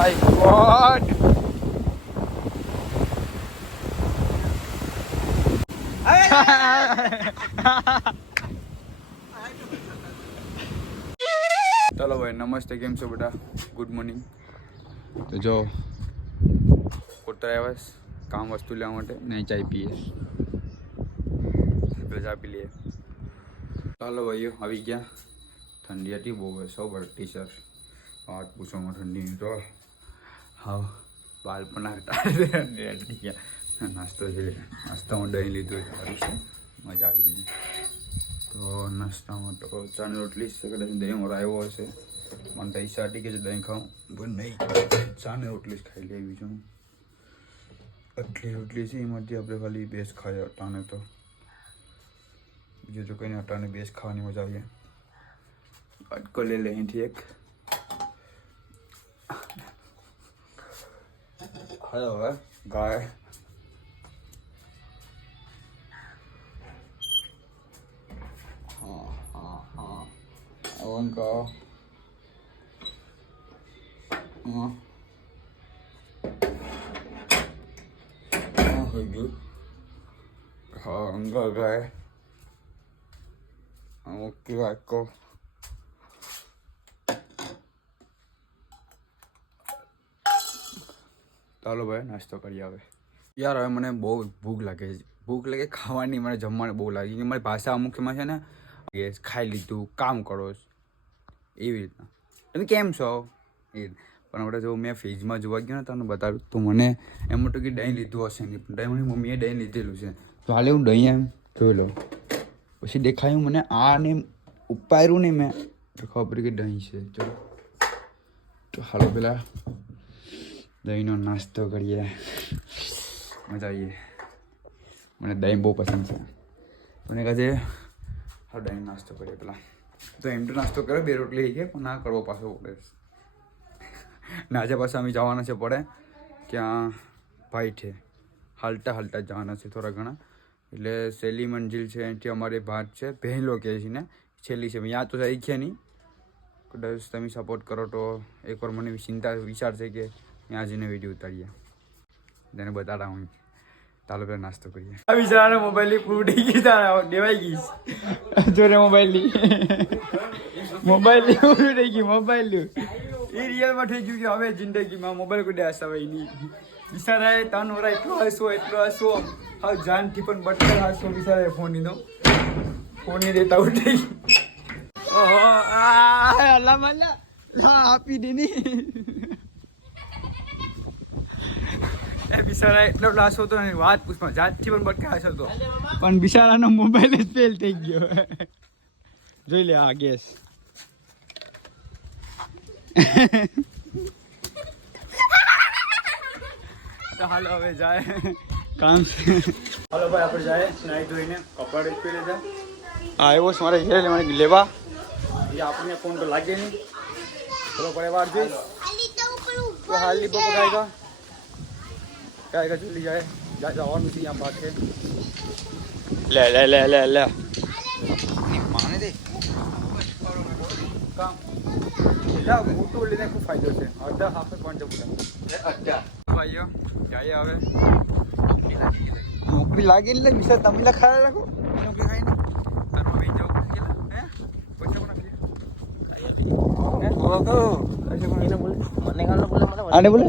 My God. ચલો ભાઈ, નમસ્તે, કેમ છો બેટા? Good morning. તો જો કોતરા આવ્યા કામ વસ્તુ લેવા માટે, નહીં ચાય પીએ, ચા પી લઈએ. ચાલો ભાઈઓ, આવી ગયા. ઠંડી હતી બહુ, સોબર ટી શર્ટ, વાત પૂછવામાં ઠંડીની તો હા બાલ પણ થઈ ગયા. નાસ્તો છે, નાસ્તામાં દહીં લીધું, સારું છે, મજા આવી ગઈ. તો નાસ્તામાં તો ચાની રોટલી છે, કદાચ દહીં વાળો આવ્યો હશે. મને તો ઈચ્છા હતી કે દહીં ખાઉં, પણ નહીં, ચાની રોટલી જ ખાઈ લેવી છું. આટલી રોટલી છે, એમાંથી આપણે ખાલી બેસ ખાઈએ અટાણે, તો બીજું તો કંઈ અટાણે બેસ ખાવાની મજા આવીએ. અટકો લે લે અહીંથી એક. હવે ગાય Awan kau. Hidup. Enggak guys. Oke aku. ચાલો ભાઈ નાસ્તો કરી આવે. યાર હવે મને બહુ ભૂખ લાગે છે. ભૂખ લાગે ખાવાની, મને જમવાની બહુ લાગી કે મારી ભાષા અમુકમાં છે ને ગેસ ખાઈ લીધું, કામ કરો એવી રીતના. તમે કેમ છો એ પણ આપણે જો મેં ફ્રીજમાં જોવા ગયો ને તમને બતાવ્યું તો મને એમ હતું કે દહીં લીધું હશે નહીં, પણ દહીં મારી મમ્મીએ દહીં લીધેલું છે. તો હાલે હું દહીં એમ જોઈ લો, પછી દેખાયું મને આ ને ઉપાડ્યું ને મેં તો ખબર પડી કે દહીં છે. ચલો તો હાલો પેલા દહીંનો નાસ્તો કરીએ, મજા આવીએ. મને દહીં બહુ પસંદ છે. મને કહે છે હા દહીં નાસ્તો કરીએ પેલા. તો એમ તો નાસ્તો કરે, 2 રોટલી થઈ ગયા, પણ ના કરવો પાછો પડે. ને આજે પાછા અમે જવાના છે પડે ક્યાં ભાઈ છે, હાલતા હાલતા જવાના છે થોડા ઘણા. એટલે છેલ્લી મંજિલ છે, એનાથી અમારી ભાત છે, પહેલો કહે છે ને છેલ્લી છે. ત્યાં તો થઈ ગયા નહીં, કદાચ તમે સપોર્ટ કરો તો એકવાર મને ચિંતા વિચાર છે કે ત્યાં જઈને વિડીયો ઉતારીએ, તેને બતાડા હું. ચાલો પેલા નાસ્તો કરીએ. આ બિચારાને મોબાઈલની ફૂટી ગઈ, તારા દેવાઈ ગઈ જોરે મોબાઈલની ફૂટી થઈ ગઈ. મોબાઈલ એ રિયલમાં થઈ ગયું કે હવે જિંદગીમાં મોબાઈલ કોઈ દેસ આવે નહીં. બિચારાએ તાનો વરા એટલો હસો હવે જાનથી પણ બટકર હસો બિચારાએ ફોન લીધો, ફોન નહીં દેતા ઉઠી અલ્લા મલ્લા આપી દીની. એ બિચારા એટલો લાસો હતો ને વાત પૂછમાં, જાતથી પણ બટકાશ હતો, પણ બિચારાનો મોબાઈલ જ ફેલ થઈ ગયો. જોઈ લે આ ગેસ. તો હાલો હવે જાય કામ છે. હાલો ભાઈ આપણે જાય નાહી ધોઈને કપડાં પી લેતા. હા એવો મારે ઘેર મને લેવા, એ આપણને ફોન તો લાગે નહીં. ચલો પડે વાર જઈશ તો હાલી બપો ખાएगा क्या जल्दी जाए जवान यहाँ पाके ले ले ले ले ले माने दे काम મોટું લઈને ખૂબ ફાયદો છે. અડધા હાફે પણ અડધા ભાઈઓ જાય હવે નોકરી લાગી એટલે વિશે તમે લખાયા રાખો નોકરી ખાઈ ને તારો ભાઈ જવું હે પૈસા પણ આને બોલે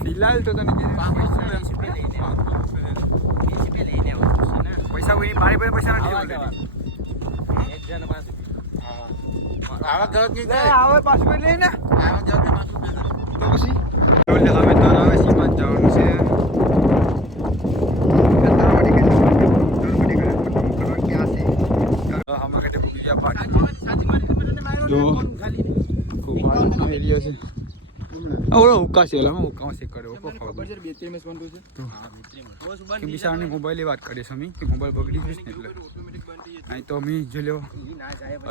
ફિલહાલ તો તને પૈસા કોઈ મારી પાસે પૈસા નથી આવા ઘર આવે પાસપોર્ટ લઈને આવા ઘર તો પછી હવે તો આવે સીમાં જવાનું છે. મોબાઈલ વાત કરીએ અમે કે મોબાઈલ બગડી જઈશ ને એટલે અહીં તો અમે જોઈ લો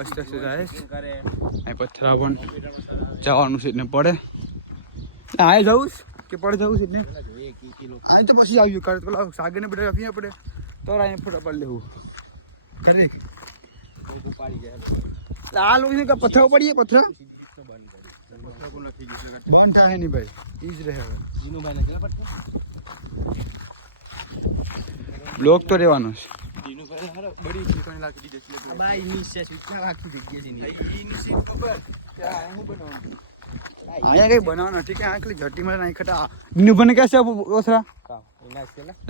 અસ્તે અસ્તે જાય અહીં પથ્થરા પણ જવાનું છે ને પડે આ જવું કે પડે જવું છે ને અહીં તો પછી આવ્યું કરે તો સાગર ને બધા આપીને પડે તો અહીં ફોટા પાડી લેવું ખરે આ લોકો કે પથ્થર પડીએ પથ્થર બંધ થાય નહીં ભાઈ ઈ જ રહે હવે બ્લોક તો રહેવાનો છે અહીંયા કઈ બનાવવાનું નથી કે આટલી જટી માં નાખી ખટા નિભન કે છે પથરા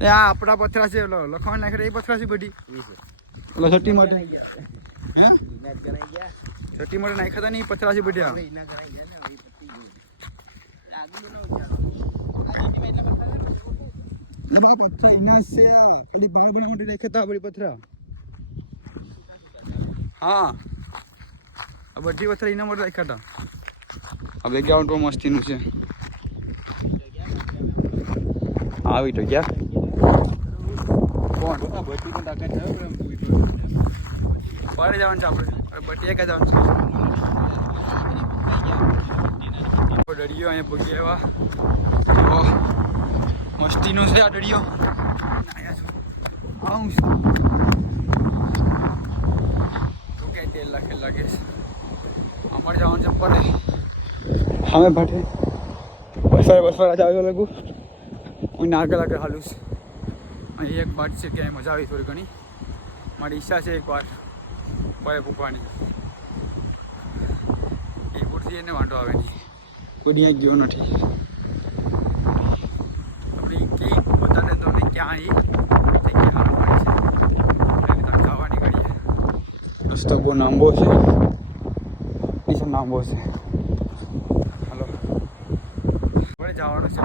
આ આપણા પથરા છે લખવા નાખે એ પથરા છે બધી ઓલો જટી માટે જટી માટે નાખ્યા નહીં પથરા છે બધી પથરા એના છે ખાલી ભાગ બનાવવા માટે નાખ્યા બધી પથરા હા બધી પથરા એના માટે રાખ્યા હતા હવે ગયા તો મસ્તીનું છે આવી તો ગયા કોણ પાડે જવાનું છે આપણે બટી ક્યાં જવાનું છે દરિયો અહીંયા પગી એવા મસ્તીનો છે આ દરિયો આવું તો કે તેલ લાગે અમારે જવાનું છે પડે અમે ભાટે બસ રાજા આવ્યો લાગુ હું આગળ હાલું છું અહીં એક બાટ છે ક્યાંય મજા આવી થોડી ઘણી મારી ઈચ્છા છે એક વાર પડે પૂકવાની એ પૂરથી એને વાંધો આવે નહીં કોઈ ત્યાં ગયો નથી આપણે કઈ બતાડે તમને ક્યાં ખાવાની કરીએ રસ્તો બહુ લાંબો છે બીજો લાંબો છે હાલો આપણે જવાનું છે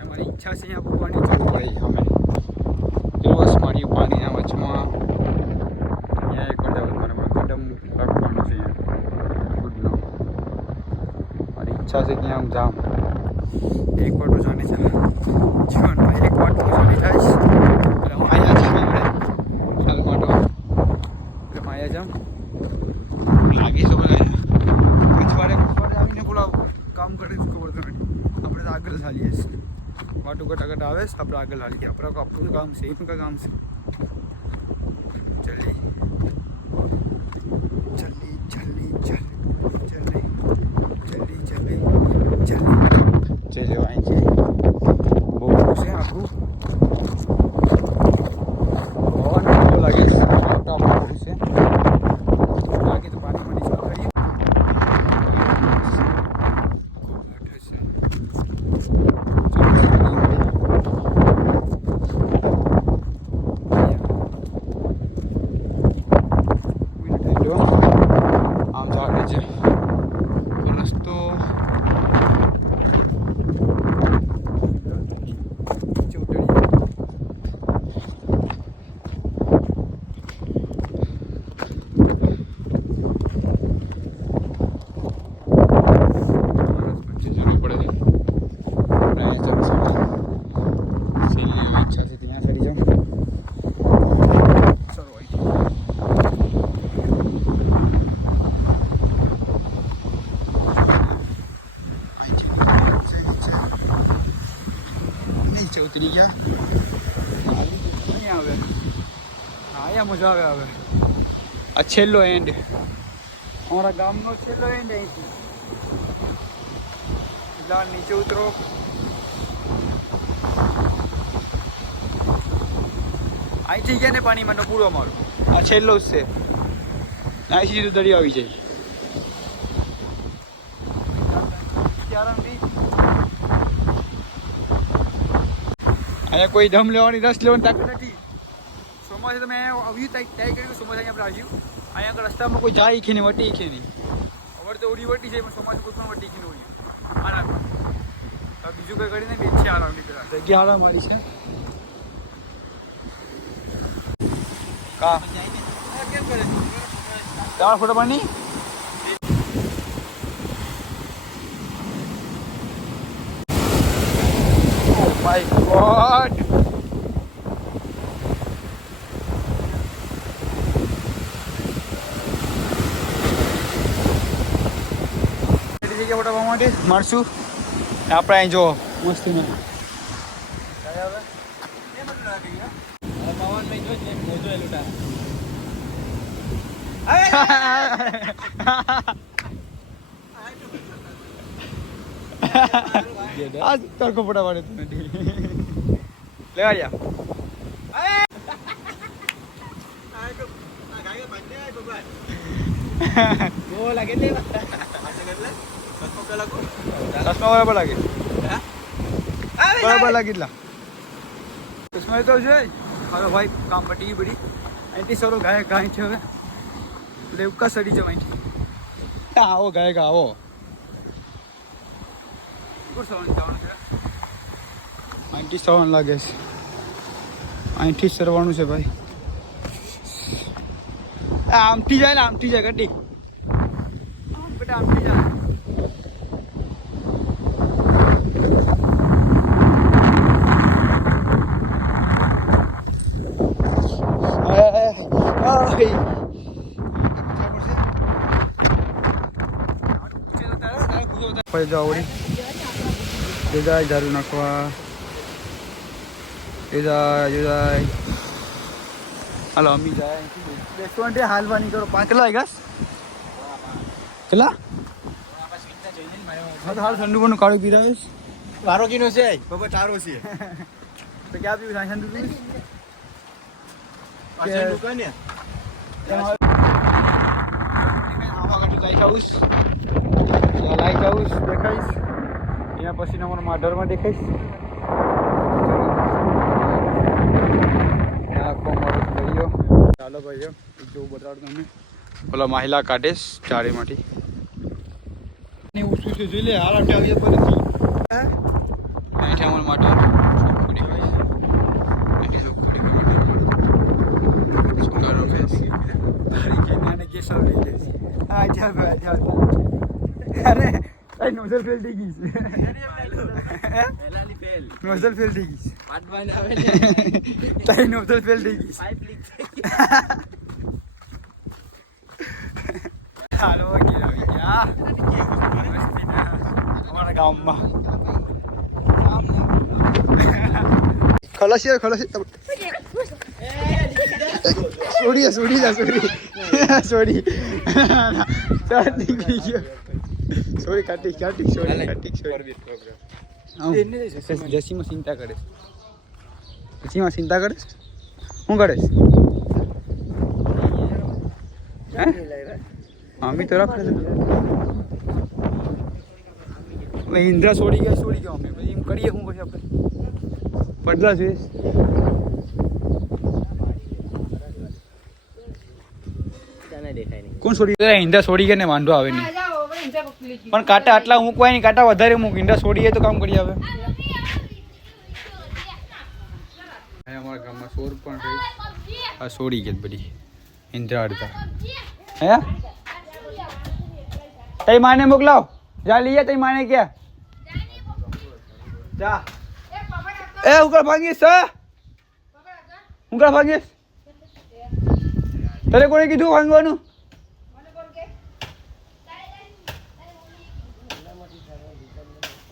અમારી ઈચ્છા છે અહીંયા પૂકવાની જવું પડે અમે દિવસ મારી પાણીના વચમાં અહીંયા એક કદમ રાખવાનું છે ગુડનો મારી ઈચ્છા છે ત્યાં હું જાઉં એક વાર તો જાણી જાય જીવનમાં એક વાર તો જાણી જાય એટલે હું અહીંયા જાઉં ખ્યાલ માટો એટલે હું અહીંયા જાઉં લાગી તો પછવાડે આવીને બોલાવ કામ કરે ખબર તો નથી આપણે તો આગળ ચાલીએ છીએ વાટું કટાકટ આવે છે આપણે આગળ હાલી ગયા આપણે આપણું કામ છે એનું કામ છે જલ્દી જલ્દી અહીં છે બહુ છે આખું બહુ લાગે છે લાગે તો પાણીમાં નિશાળ કરીએ ઉતરી ગયા અહીંયા આવે અહીંયા મજા આવે હવે આ છેલ્લો એન્ડ અમારા ગામનો છેલ્લો એન્ડ અહીંથી નીચે ઉતરો અહીંથી ગયા ને પાણીમાં પૂરો અમારો આ છેલ્લો જ છે અહીંથી સીધું દરિયો આવી જાય અહીંયા કોઈ દમ લેવાની રસ લેવાની તાકાત નથી ચોમાસે તમે આવ્યું ત્યાં કર્યું ચોમાસે અહીંયા આપણે આવ્યું અહીંયા આગળ રસ્તામાં કોઈ જાય છે નહીં વટી છે નહીં હવે તો ઉડી વટી છે પણ ચોમાસે કોઈ પણ વટી છે નહીં ઉડી આરામ બીજું કંઈ કરીને બે છે આરામ નીકળ્યા જગ્યા આરામ મારી છે કા કેમ કરે તમારા ફોટો પાણી My God! ફોટા માટે મારશું આપણે અહીં જો મસ્તી ને आज तड़को पड़ा पड़े तुम्हें ले आ जा चष्मा बराबर लागे बराबर लागितला चष्मा तो છે હવે ભાઈ કામ પટી ગઈ બધી અહીંથી સરો ગાય ગાય છે હવે એટલે ઉકા સડી જાવ અહીંથી આવો ગાય આવો કુર સવાનું જવાનું છે અહીંથી સવાનું લાગે છે અહીંથી સરવાનું છે ભાઈ આમથી જાય ને આમથી જાય ગड्डी આમ બેટા આમથી જાય ઝાડુ નાખવા હાલો અમી જાય રેસ્ટોરન્ટ હાલવાની કરો 5 કેટલા વાગ્યા કેટલા હાલ ઠંડુ પણ કાળું પી રહ્યો છે વારો કીનો છે બાબા તારો છે તો ક્યાં પીવું ઠંડુ પીવું આ દુકાન ને લાઈટ હાઉસ દેખાઈશ ત્યાં પછી અમારા માઢરમાં દેખાઈશ ચાલો ભાઈઓ જોવું બતાડું તમને ઓલા મહિલા કાઢીશ ચારેમાંથી ઉસું છે જોઈ લે હાલ આટે આવી પર અહીંથી અમારા માટો અરે નોઝલ ફેલ થઈ ગઈ નોઝલ ફેલ થઈ ગઈ તારી નોઝલ ફેલ થઈ ગઈ હાલો અમારા ગામમાં ખલાસી ખલાસી છોડી છોડી જા છોડી છોડી ચાલ નીકળી ગયો સોરી કાટી કાટી સોરી કાટી સોરી જસીમાં ચિંતા કરે જસીમાં ચિંતા કરે શું કરે અમે તો રાખે હવે ઇન્દ્રા છોડી ગયા અમે પછી એમ કરીએ શું કરીએ આપણે પડલા જોઈએ કોણ છોડી ઈંડા છોડી ગયા ને વાંધો આવે નહીં પણ કાંટા આટલા મૂકવાય નહીં કાંટા વધારે મૂક ઈંડા છોડીએ તો કામ કરી આવે અમારા ગામમાં સોર પણ રહી આ છોડી ગયા બધી ઈંડા અડધા હે તઈ માને મોકલાવ જા લઈએ તઈ માને ક્યાં જા એ ઉકળ ભાગીશ ઉકળ ભાગીશ તને કોણે કીધું ભાંગવાનું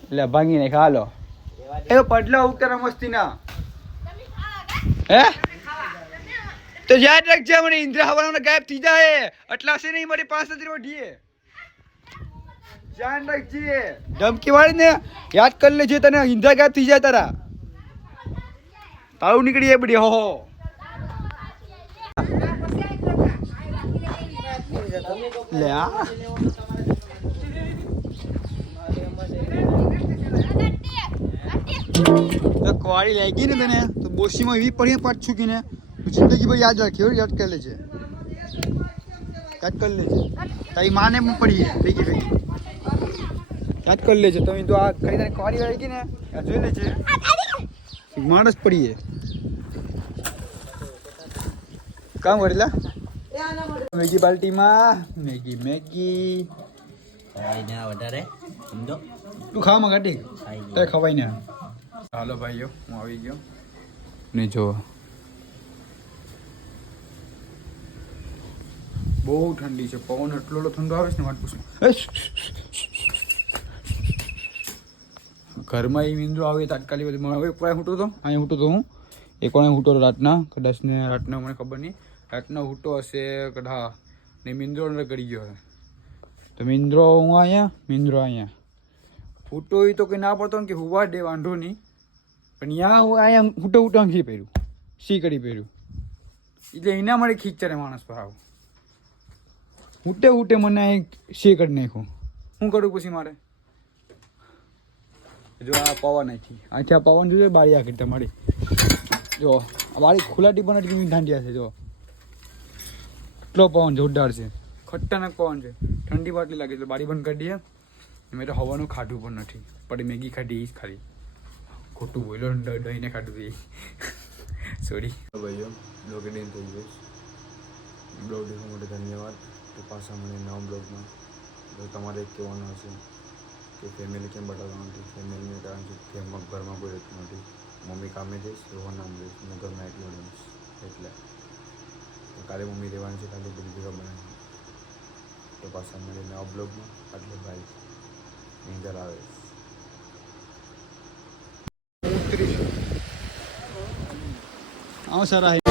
એટલે ભાંગી નાખ હાલો એ પડલો ઉતર મસ્તી ના હે તો યાદ રાખજે મને ઇન્દ્રા હવાના ગાયબ થઈ જાય એટલા છે નહીં મારી 5 રોટીએ ધ્યાન રાખજે ધમકી વાળી ને યાદ કરી લેજે તને ઇન્દ્રા ગાયબ થઈ જાય તારા તાળું નીકળી જાય બધી હો લે આ કવાડી લાગી ને તને તો બોસીમાં એવી પડી પાટ છૂકી ને જિંદગી પર યાદ રાખી યાદ કરી લેજે યાદ કરી લેજે તારી માને પણ પડી ભેગી ભેગી યાદ કરી લેજે તમે તો આ કરી તને કવાડી લાગી ને જોઈ લેજે માણસ પડીએ કામ કરેલા મેગી બાલ્ટીમાં મેગી મેગી વધારે સમજો તું ખાવામાં કાઢી તે ખવાય ને હાલો ભાઈઓ હું આવી ગયો ને જો બહુ ઠંડી છે પવન એટલો ઠંડો આવે છે ને વાત પૂછું ઘરમાં એ મીંદરો આવે તાત્કાલિક હવે પૂરા ફૂટો તો અહીંયા ફૂટો તો હું એ કોણે હૂટો રાતના કદાચ ને રાતના મને ખબર નહીં રાતનો હૂટો હશે કદાચ હા ને મિંદ્રો અંદર કરી ગયો હે તો મિંદ્રો હું અહીંયા મિંદ્રો અહીંયા હૂટો એ તો કંઈ ના પડતો ને કે હુવા દે વાંધો નહીં પણ ત્યાં હું અહીંયા હૂટો હૂટો આંખી પહેર્યું સી કરી પહેર્યું એટલે એના માટે ખીચરે માણસ પર આવું હૂટે હૂટે મને શે કરી નાખ્યું શું કરું પછી મારે જો આ પવન અહીંથી અહીંથી આ પવન જોયું બારી આખી તમારી જો આ બારી ખુલ્લાટી પણ એટલી ધાંડિયા છે જો એટલો પવન જોરદાર છે ખતરનાક પવન છે ઠંડી બાટલી લાગે એટલે બારી બંધ કરી દઈએ મેં તો હવાનું ખાધું પણ નથી પણ મેગી ખાધી એ જ ખાધી ખોટું બોલ્યો દહીંને ખાધું એ સોરી ભાઈઓ બ્લોગ એડિંગ થઈ ગયો બ્લોગ દેખવા માટે ધન્યવાદ તો પાછા મને નવા બ્લોગમાં જો તમારે એક કહેવાનું હશે કે ફેમિલી કેમ બતાવવાનું નથી ફેમિલીને કારણ છે કે ઘરમાં કોઈ રહેતું નથી મમ્મી કામે જઈશ એવો નામ જઈશ હું ઘરમાં એકલો રહીશ એટલે કાલે મમ્મી રહેવાની છે કાલે બધી જગ્યા બનાવી તો પાછા મળે નવા બ્લોગમાં એટલે ભાઈ નીંદર આવે હા સર